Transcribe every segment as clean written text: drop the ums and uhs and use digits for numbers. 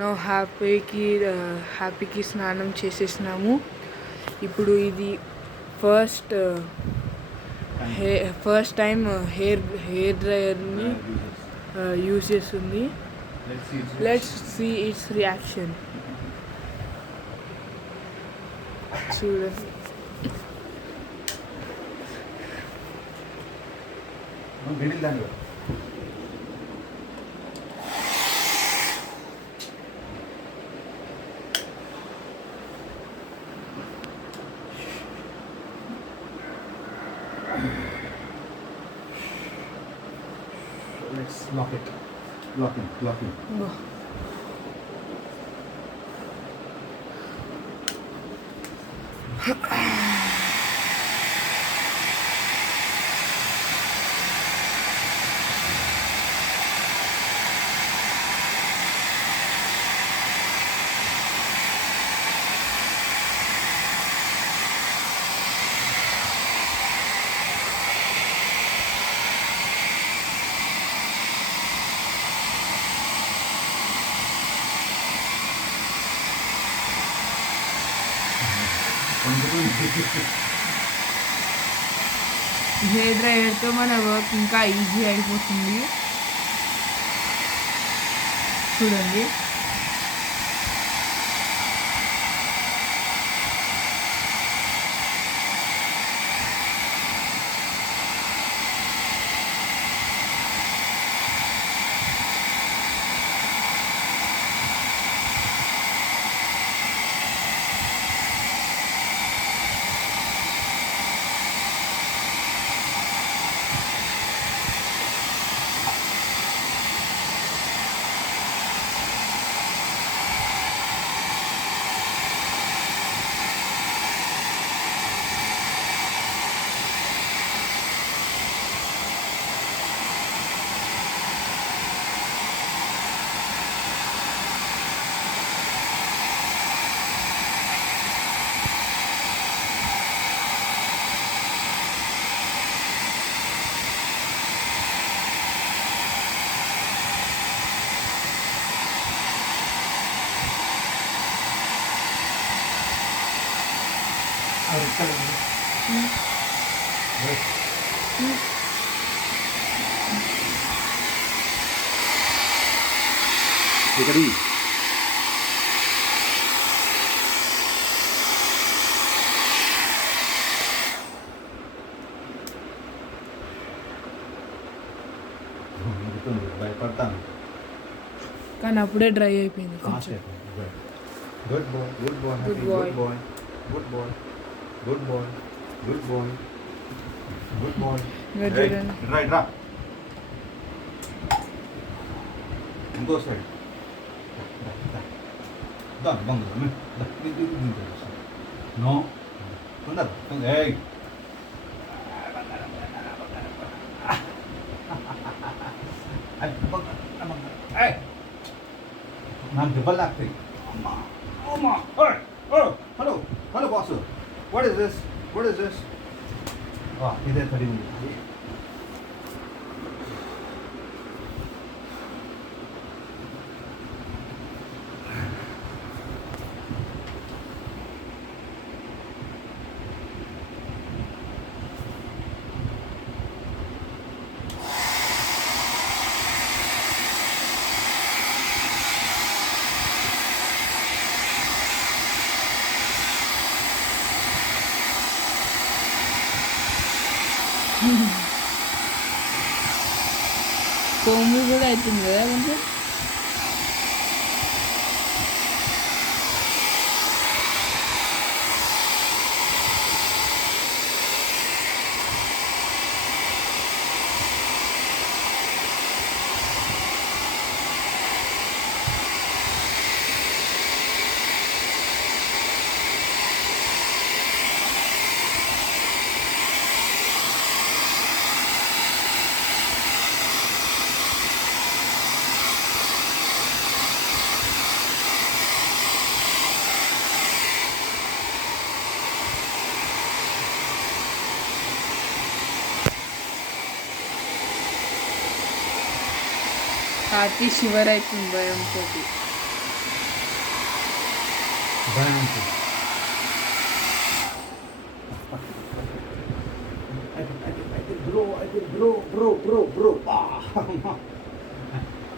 నో హ్యాపీకి స్నానం చేసేసినాము. ఇప్పుడు ఇది ఫస్ట్ టైం హెయిర్ డ్రైయర్ని యూజ్ చేస్తుంది. Let's see its reaction. చూడండి. Let's lock it. Lock in. Oh. Hair డ్రైయర్తో మన వర్క్ ఇంకా ఈజీ అయిపోతుంది. చూడండి. Take it easy. భయపడతాను కానీ అప్పుడే డ్రై అయిపోయింది. Good boy good boy good boy good boy good boy good boy good boy right రా ఇంకో సైడ్ బంద్ నో తొందర ఏయ్ నాకు దెబ్బలు తాకుతాయి. Hello hello boss, what is this ఇదే తడి కొమ్ము కూడా అవుతుంది కదా కొంచెం. ఛాతీ షివర్ అవుతుంది భయంతో. Bantu.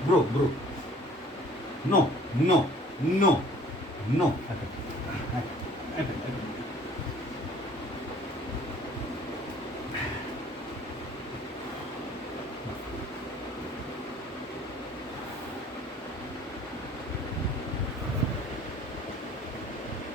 Bro. Bro. No.